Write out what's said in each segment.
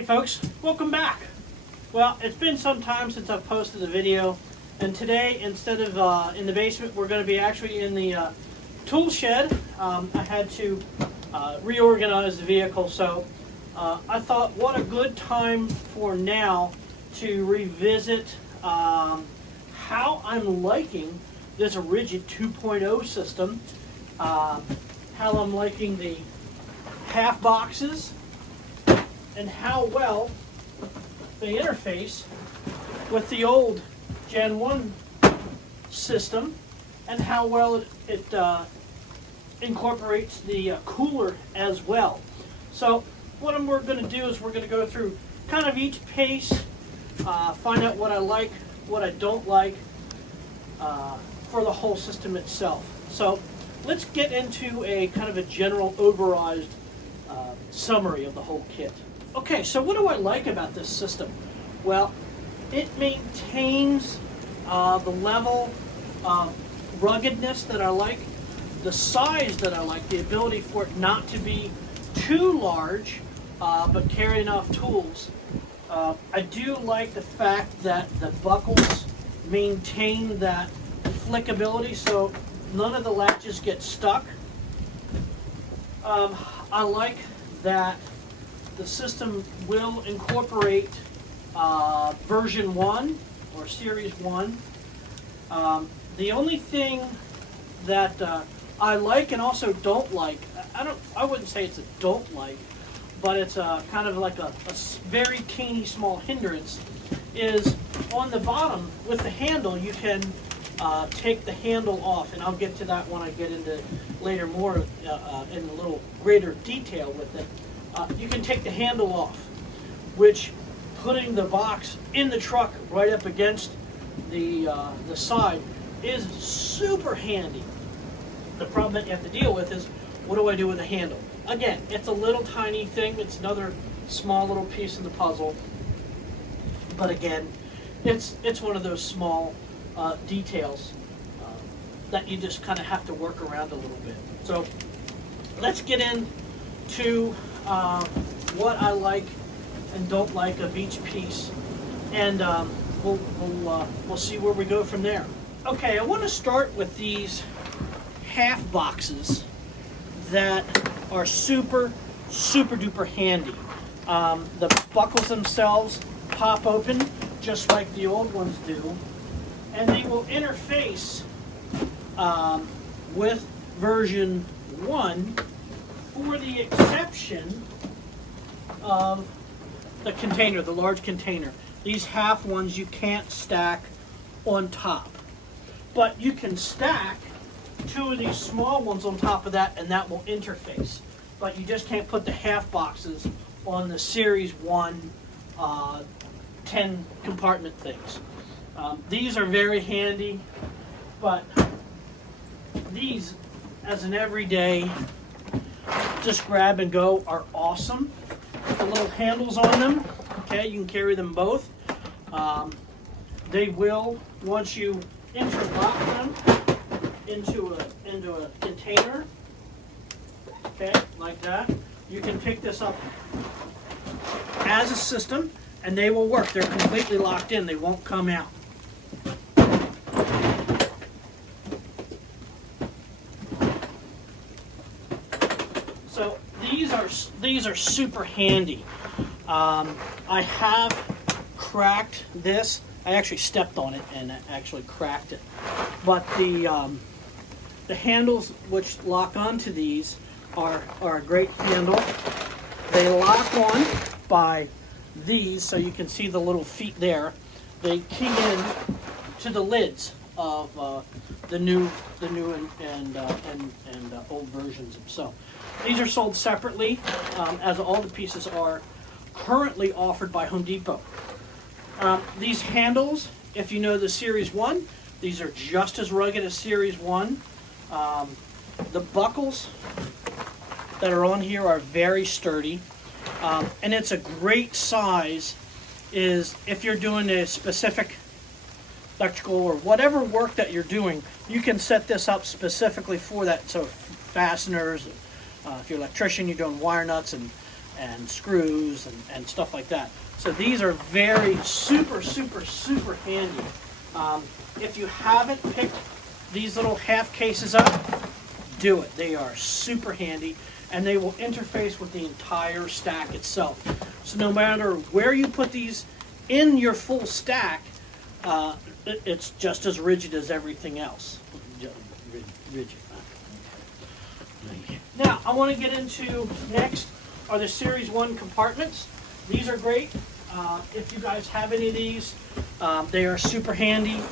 Hey folks, welcome back. Well, it's been some time since I've posted a video, and today, instead of in the basement, we're going to be actually in the tool shed. I had to reorganize the vehicle, so I thought what a good time for now to revisit how I'm liking this Ridgid 2.0 system, how I'm liking the half boxes, and how well they interface with the old Gen 1 system, and how well it incorporates the cooler as well. So what we're going to do is we're going to go through kind of each pace, find out what I like, what I don't like for the whole system itself. So let's get into a kind of a general overall summary of the whole kit. Okay, so what do I like about this system? Well, it maintains the level of ruggedness that I like, the size that I like, the ability for it not to be too large, but carry enough tools. I do like the fact that the buckles maintain that flickability, so none of the latches get stuck. I like that the system will incorporate version 1 or series 1. The only thing that I like and also don't like, I wouldn't say it's a don't like, but it's kind of like a very teeny small hindrance, is on the bottom with the handle you can take the handle off, and I'll get to that when I get into later more in a little greater detail with it. You can take the handle off, which putting the box in the truck right up against the side is super handy. The problem that you have to deal with is, what do I do with the handle? Again, it's a little tiny thing. It's another small little piece of the puzzle. But again, it's one of those small details that you just kind of have to work around a little bit. So let's get into what I like and don't like of each piece, and we'll see where we go from there. Okay, I want to start with these half boxes that are super duper handy. The buckles themselves pop open just like the old ones do, and they will interface with version 1, for the exception of the container, the large container. These half ones you can't stack on top, but you can stack 2 of these small ones on top of that, and that will interface. But you just can't put the half boxes on the Series 1 10 compartment things. These are very handy, but these, as an everyday just grab and go, are awesome. The little handles on them, okay, you can carry them both. They will, once you interlock them into a container, okay, like that, you can pick this up as a system and they will work. They're completely locked in, they won't come out. So these are super handy. I have cracked this. I actually stepped on it and actually cracked it. But the handles which lock onto these are a great handle. They lock on by these, so you can see the little feet there. They key in to the lids of the new and old versions. So these are sold separately, as all the pieces are currently offered by Home Depot. These handles, if you know the Series 1, these are just as rugged as Series 1. The buckles that are on here are very sturdy, and it's a great size. Is if you're doing a specific electrical or whatever work that you're doing, you can set this up specifically for that. So fasteners, if you're an electrician, you're doing wire nuts and and screws and stuff like that. So these are very super handy. If you haven't picked these little half cases up, do it. They are super handy, and they will interface with the entire stack itself. So no matter where you put these in your full stack, it's just as rigid as everything else. Rigid. Now, I want to get into next are the Series 1 compartments. These are great. If you guys have any of these, they are super handy.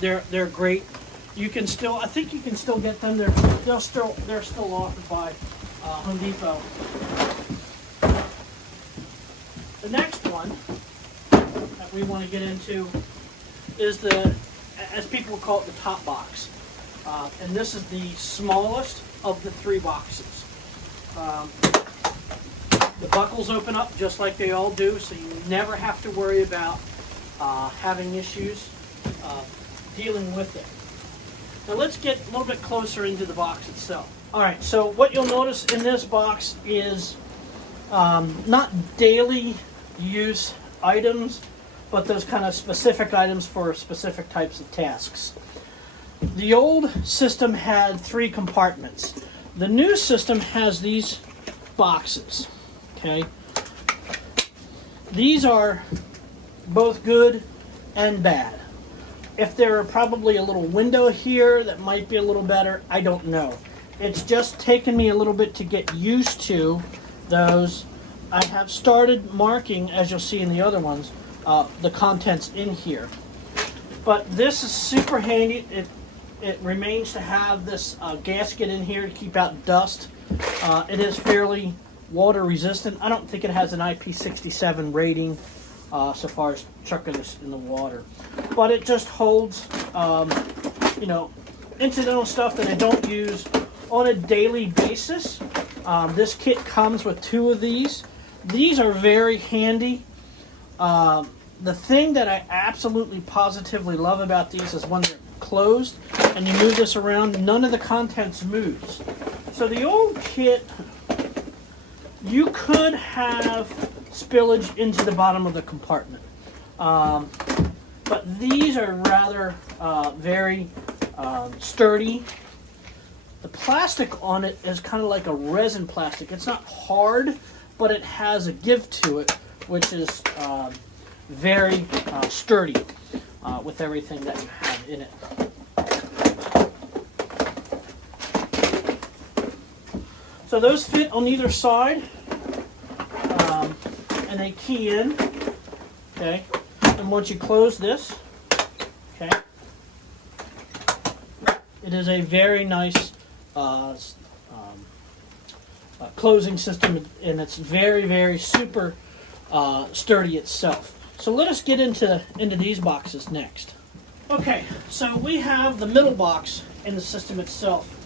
They're great. You can still, I think you can still get them. They're still offered by Home Depot. The next one that we want to get into is the, as people call it, the top box. And this is the smallest of the 3 boxes. The buckles open up just like they all do, so you never have to worry about having issues dealing with it. Now let's get a little bit closer into the box itself. Alright, so what you'll notice in this box is not daily use items, but those kind of specific items for specific types of tasks. The old system had 3 compartments. The new system has these boxes. Okay, these are both good and bad. If there are probably a little window here that might be a little better, I don't know. It's just taken me a little bit to get used to those. I have started marking, as you'll see in the other ones, the contents in here. But this is super handy. It remains to have this gasket in here to keep out dust. It is fairly water resistant. I don't think it has an IP67 rating so far as chucking this in the water. But it just holds, incidental stuff that I don't use on a daily basis. This kit comes with 2 of these. These are very handy. The thing that I absolutely positively love about these is when they're closed and you move this around, none of the contents moves. So the old kit, you could have spillage into the bottom of the compartment. But these are rather very sturdy. The plastic on it is kind of like a resin plastic. It's not hard, but it has a give to it, which is very sturdy with everything that you have in it. So those fit on either side, and they key in, okay? And once you close this, okay, it is a very nice closing system, and it's very super sturdy itself. So let us get into these boxes next. Okay, so we have the middle box in the system itself.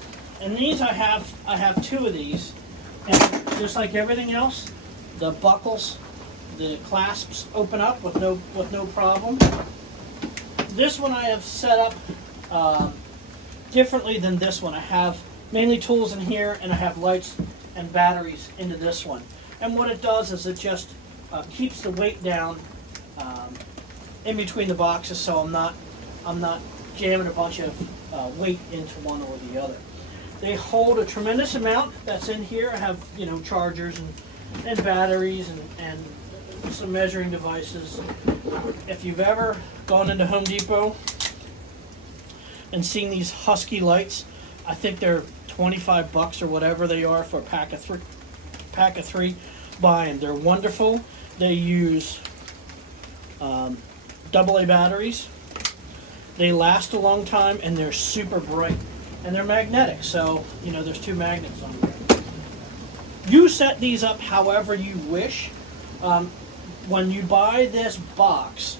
And these I have 2 of these, and just like everything else, the buckles, the clasps open up with no problem. This one I have set up differently than this one. I have mainly tools in here, and I have lights and batteries into this one. And what it does is it just keeps the weight down in between the boxes, so I'm not jamming a bunch of weight into one or the other. They hold a tremendous amount that's in here. I have, chargers and batteries and some measuring devices. If you've ever gone into Home Depot and seen these Husky lights, I think they're $25 or whatever they are for a pack of 3. Buy them. They're wonderful. They use AA batteries. They last a long time, and they're super bright. And they're magnetic, so, there's 2 magnets on them. You set these up however you wish. When you buy this box,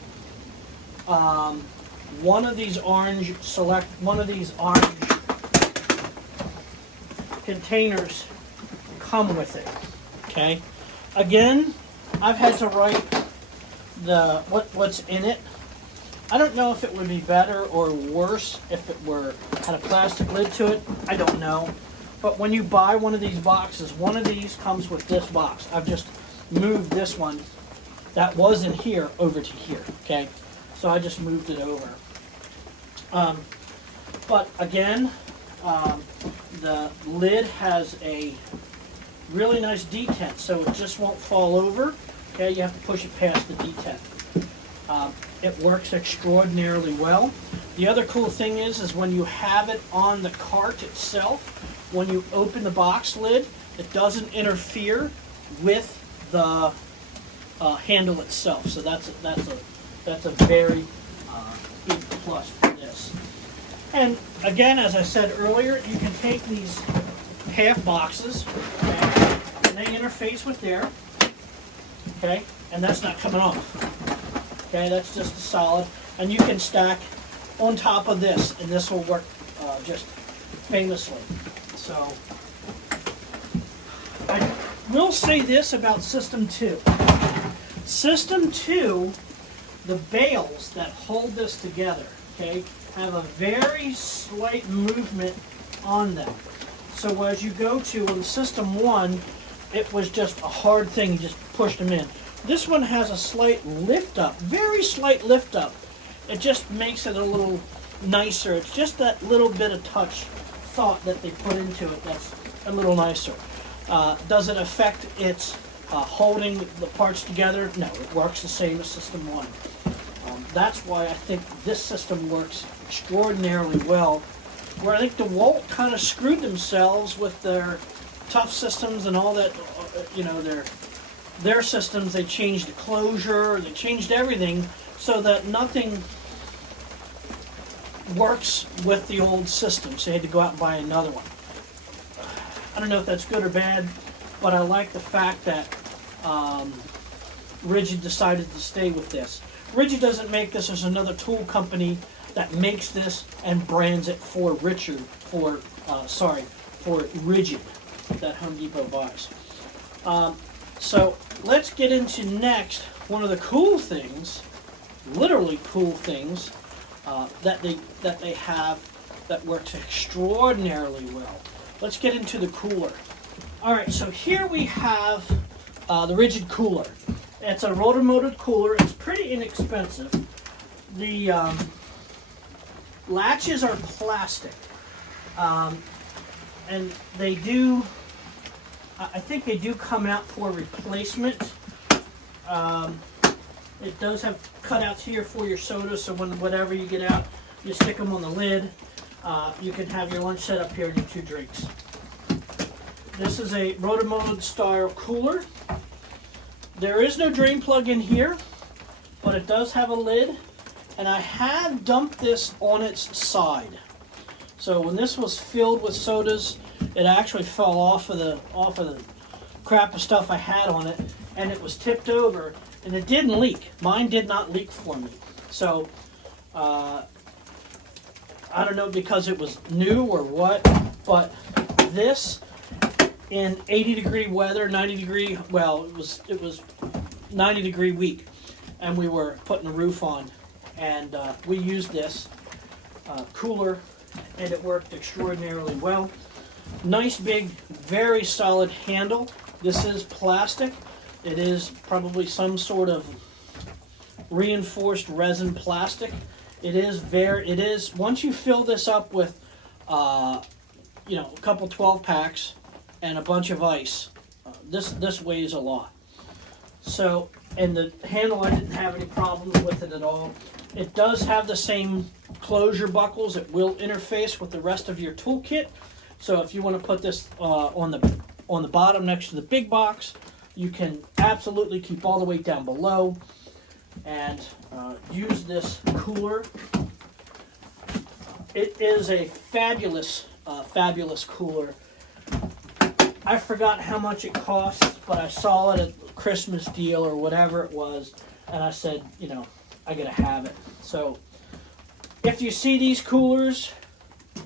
one of these orange containers come with it, okay? Again, I've had to write what's in it. I don't know if it would be better or worse if it had a plastic lid to it. I don't know. But when you buy one of these boxes, one of these comes with this box. I've just moved this one that was in here over to here, okay? So I just moved it over. But again, the lid has a really nice detent, so it just won't fall over. Okay, you have to push it past the detent. It works extraordinarily well. The other cool thing is when you have it on the cart itself, when you open the box lid, it doesn't interfere with the handle itself. So that's a very big plus for this. And again, as I said earlier, you can take these half boxes, okay, and they interface with there, okay, and that's not coming off. Okay, that's just a solid, and you can stack on top of this, and this will work just famously. So I will say this about System 2. System 2, the bales that hold this together, okay, have a very slight movement on them. So as you go to on System 1, it was just a hard thing, you just pushed them in. This one has a slight lift up, very slight lift up. It just makes it a little nicer. It's just that little bit of touch thought that they put into it that's a little nicer. Does it affect its holding the parts together? No, it works the same as System 1. That's why I think this system works extraordinarily well. Where I think DeWalt kind of screwed themselves with their tough systems and all that, you know, their systems. They changed the closure, they changed everything so that nothing works with the old system. So you had to go out and buy another one. I don't know if that's good or bad, but I like the fact that Ridgid decided to stay with this. Ridgid doesn't make this. There's another tool company that makes this and brands it for Ridgid that Home Depot buys. So let's get into next one of the cool things, literally cool things, that they have that works extraordinarily well. Let's get into the cooler. All right, so here we have the Ridgid cooler. It's a roto-molded cooler. It's pretty inexpensive. The latches are plastic, and they do, I think they do come out for replacement. It does have cutouts here for your soda, so whatever you get out, you stick them on the lid. You can have your lunch set up here and your 2 drinks. This is a roto-molded style cooler. There is no drain plug in here, but it does have a lid. And I have dumped this on its side. So when this was filled with sodas, it actually fell off of the crap of stuff I had on it, and it was tipped over, and it didn't leak. Mine did not leak for me. So I don't know because it was new or what, but this in 80-degree weather, 90-degree, well, it was 90-degree week, and we were putting the roof on. And we used this cooler, and it worked extraordinarily well. Nice big, very solid handle. This is plastic. It is probably some sort of reinforced resin plastic. It is once you fill this up with a couple 12-packs and a bunch of ice, this weighs a lot. So, and the handle, I didn't have any problems with it at all. It does have the same closure buckles. It will interface with the rest of your toolkit. So if you want to put this on the bottom next to the big box, you can absolutely keep all the weight down below and use this cooler. It is a fabulous, fabulous cooler. I forgot how much it costs, but I saw it at a Christmas deal or whatever it was, and I said, I gotta have it. So if you see these coolers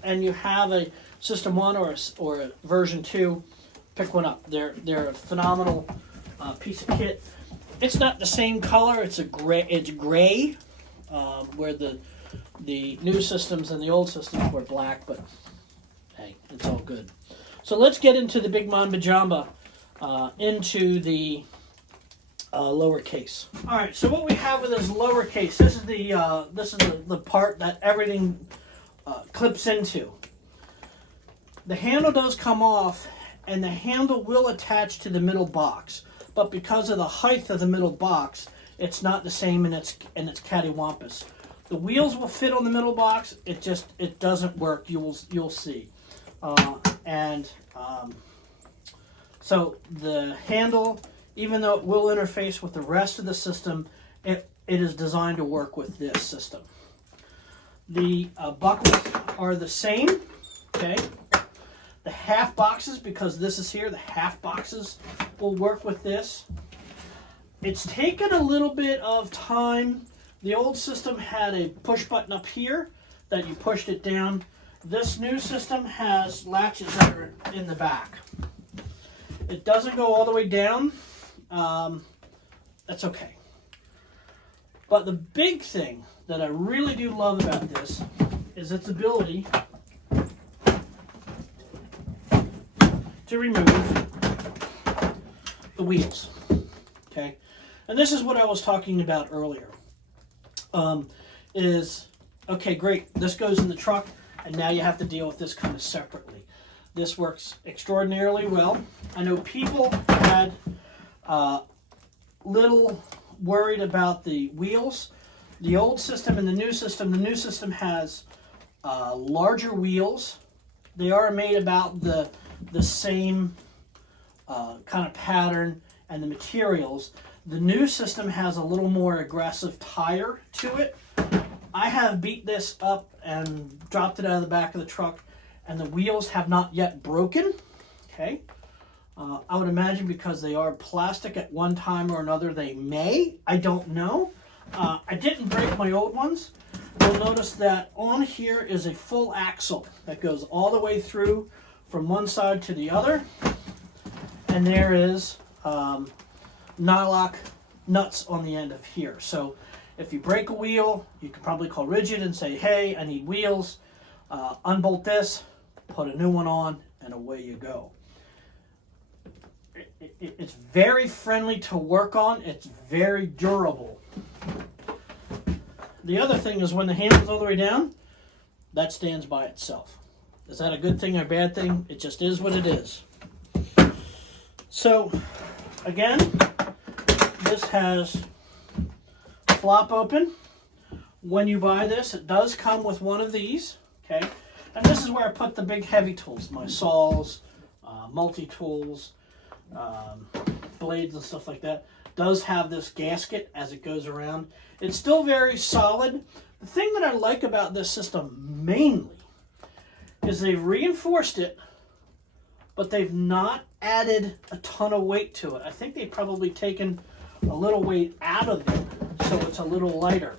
and you have a System 1 or a version 2, pick one up. They're a phenomenal piece of kit. It's not the same color. It's gray, where the new systems and the old systems were black, but hey, it's all good. So let's get into the big mamba jamba, into the lowercase. All right. So what we have with this lowercase, this is the part that everything clips into. The handle does come off, and the handle will attach to the middle box, but because of the height of the middle box, it's not the same, and it's cattywampus. The wheels will fit on the middle box. It doesn't work. You'll see. So the handle, even though it will interface with the rest of the system, it is designed to work with this system. The buckles are the same. Okay. The half boxes, because this is here, the half boxes will work with this. It's taken a little bit of time. The old system had a push button up here that you pushed it down. This new system has latches that are in the back. It doesn't go all the way down. That's okay. But the big thing that I really do love about this is its ability to remove the wheels. Okay, and this is what I was talking about earlier. Okay, great, this goes in the truck, and now you have to deal with this kind of separately. This works extraordinarily well. I know people had little worried about the wheels. The old system and the new system has larger wheels. They are made about the same kind of pattern and the materials. The new system has a little more aggressive tire to it. I have beat this up and dropped it out of the back of the truck, and the wheels have not yet broken. Okay, I would imagine because they are plastic at one time or another, they may. I don't know. I didn't break my old ones. You'll notice that on here is a full axle that goes all the way through from one side to the other, and there is nylock nuts on the end of here. So if you break a wheel, you can probably call Ridgid and say, hey, I need wheels. Unbolt this, put a new one on, and away you go. It's very friendly to work on. It's very durable. The other thing is when the handle's all the way down, that stands by itself. Is that a good thing or a bad thing? It just is what it is. So, again, this has flop open. When you buy this, it does come with one of these. Okay, and this is where I put the big heavy tools, my saws, multi-tools, blades and stuff like that. Does have this gasket as it goes around. It's still very solid. The thing that I like about this system mainly is they've reinforced it, but they've not added a ton of weight to it. I think they've probably taken a little weight out of it, so it's a little lighter.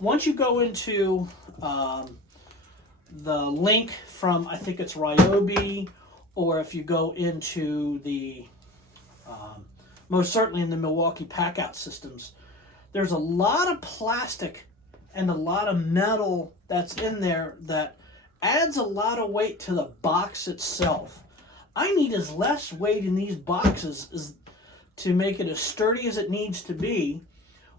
Once you go into the link from, I think it's Ryobi, or if you go into the, most certainly in the Milwaukee Packout systems, there's a lot of plastic and a lot of metal that's in there that adds a lot of weight to the box itself. I need as less weight in these boxes as to make it as sturdy as it needs to be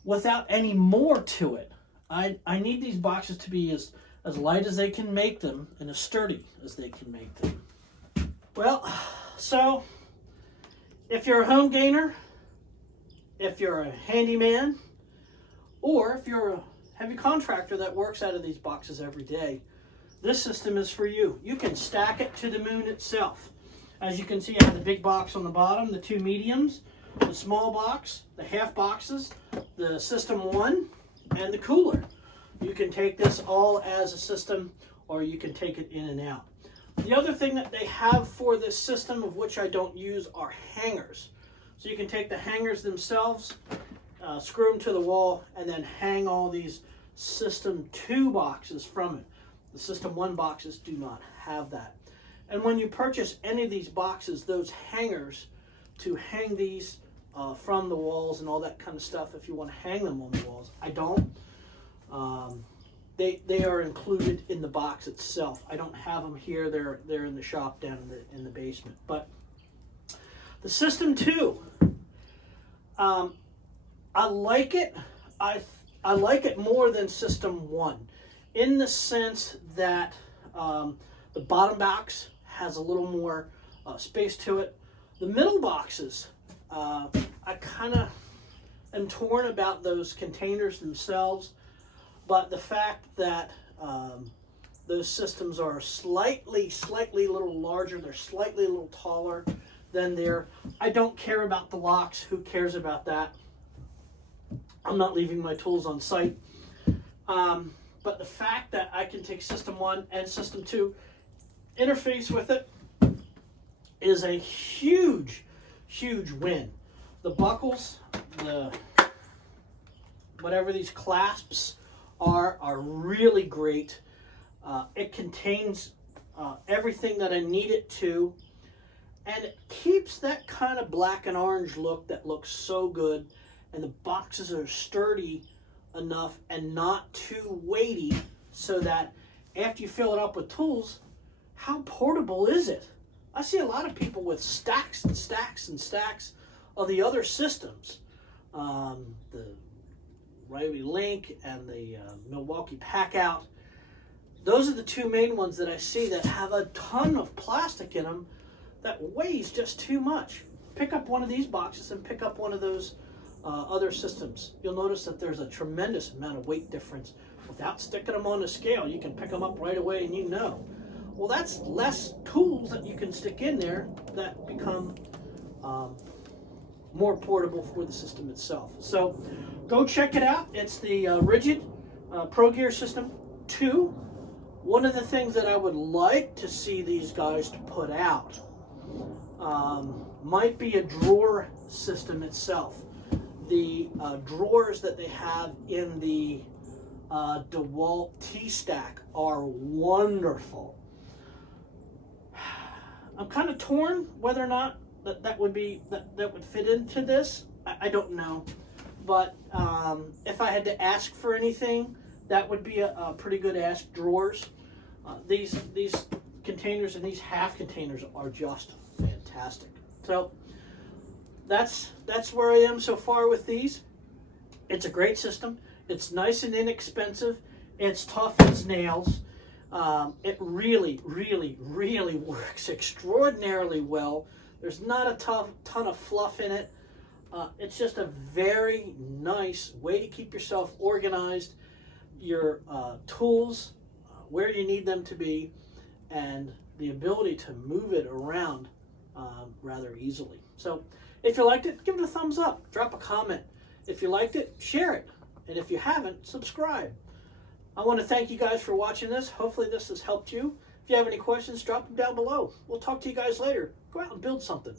without any more to it. I need these boxes to be as light as they can make them and as sturdy as they can make them. Well, so if you're a home gainer, if you're a handyman, or if you're a heavy contractor that works out of these boxes every day, this system is for you. You can stack it to the moon itself. As you can see, I have the big box on the bottom, the two mediums, the small box, the half boxes, the system one, and the cooler. You can take this all as a system, or you can take it in and out. The other thing that they have for this system, of which I don't use, are hangers. So you can take the hangers themselves, screw them to the wall, and then hang all these system 2 boxes from it. The system 1 boxes do not have that. And when you purchase any of these boxes, those hangers to hang these from the walls and all that kind of stuff, if you want to hang them on the walls, I don't. they are included in the box itself. I don't have them here. They're in the shop down in the basement. But the System 2, I like it. I like it more than System 1 in the sense that the bottom box has a little more space to it. The middle boxes, I kind of am torn about those containers themselves, but the fact that those systems are slightly a little larger, they're slightly a little taller than I don't care about the locks. Who cares about that? I'm not leaving my tools on site. But the fact that I can take System 1 and System 2, interface with it, is a huge win. The buckles, whatever these clasps are really great. It contains everything that I need it to, and it keeps that kind of black and orange look that looks so good, and the boxes are sturdy enough and not too weighty so that after you fill it up with tools, how portable is it? I see a lot of people with stacks and stacks and stacks of the other systems, the Riley Link and the Milwaukee Packout. Those are the two main ones that I see that have a ton of plastic in them that weighs just too much. Pick up one of these boxes and pick up one of those other systems. You'll notice that there's a tremendous amount of weight difference. Without sticking them on a scale, you can pick them up right away and you know. Well, that's less tools that you can stick in there that become more portable for the system itself. So go check it out. It's the Ridgid Pro Gear System 2. One of the things that I would like to see these guys to put out might be a drawer system itself. The drawers that they have in the DeWalt T-Stack are wonderful. I'm kind of torn whether or not that would fit into this. I don't know, but if I had to ask for anything, that would be a pretty good ask. Drawers. These containers and these half containers are just fantastic. So that's where I am so far with these. It's a great system. It's nice and inexpensive. It's tough as nails. It really works extraordinarily well. There's not a ton of fluff in it. It's just a very nice way to keep yourself organized, your tools where you need them to be, and the ability to move it around rather easily. So if you liked it, give it a thumbs up, drop a comment. If you liked it, share it. And if you haven't, subscribe. I want to thank you guys for watching this. Hopefully this has helped you. If you have any questions, drop them down below. We'll talk to you guys later. Go out and build something.